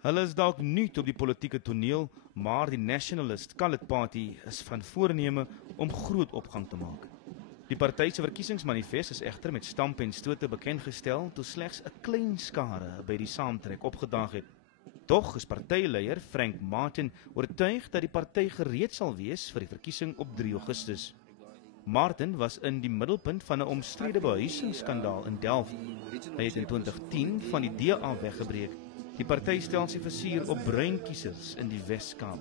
Hulle is dalk nuut op die politieke toneel, maar die Nationalist Colored Party is van voorneme om groot opgang te maak. Die party se verkiesingsmanifest is egter met stampe en stote bekendgestel toe slegs 'n klein skare by die saamtrek opgedaag het. Tog is partyleier Frank Martin oortuig dat die party gereed sal wees vir die verkiesing op 3 Augustus. Martin was in die middelpunt van 'n omstrede behuisingsskandaal in Delft. Hy het in 2010 van die DA weggebreek. Die party stel sy vizier op bruin kiesers in die Wes-Kaap.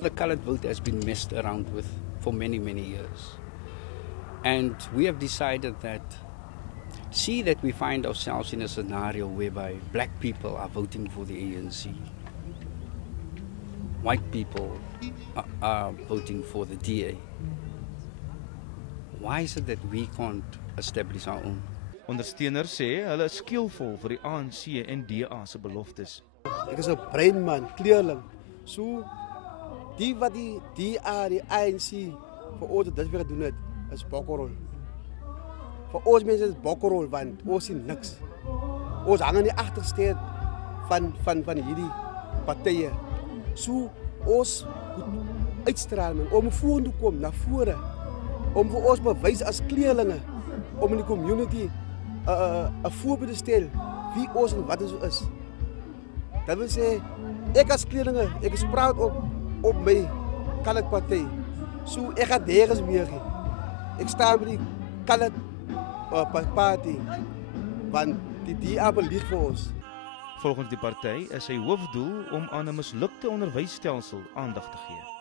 The colored vote has been messed around with for many, many years. And we have decided that, that we find ourselves in a scenario whereby black people are voting for the ANC. White people are voting for the DA. Why is it that we can't establish our own? Ondersteuners sê hulle is skillvol vir die ANC en DA se beloftes. Ek is 'n breinman, kleurling. So die wat die DA, die ANC vir ons dit weer gedoen het, is bokkerrol. Vir ons mense is bokkerrol want ons sien niks. Ons hang aan die agterste van hierdie partye. So ons moet uitstraal man, om vorentoe kom na vore. Om vir ons bewys as kleurlinge om in die community 'n voorbeeld te stel wie ons en wat ons is. Dat wil sê ek as kleurlinge, ek is proud op my colored party. So ek gaan nergens meer gee. Ek staan by die colored party want die DA belieg vir ons. Volgens die party is sy hoofdoel om aan 'n mislukte onderwysstelsel aandag te gee.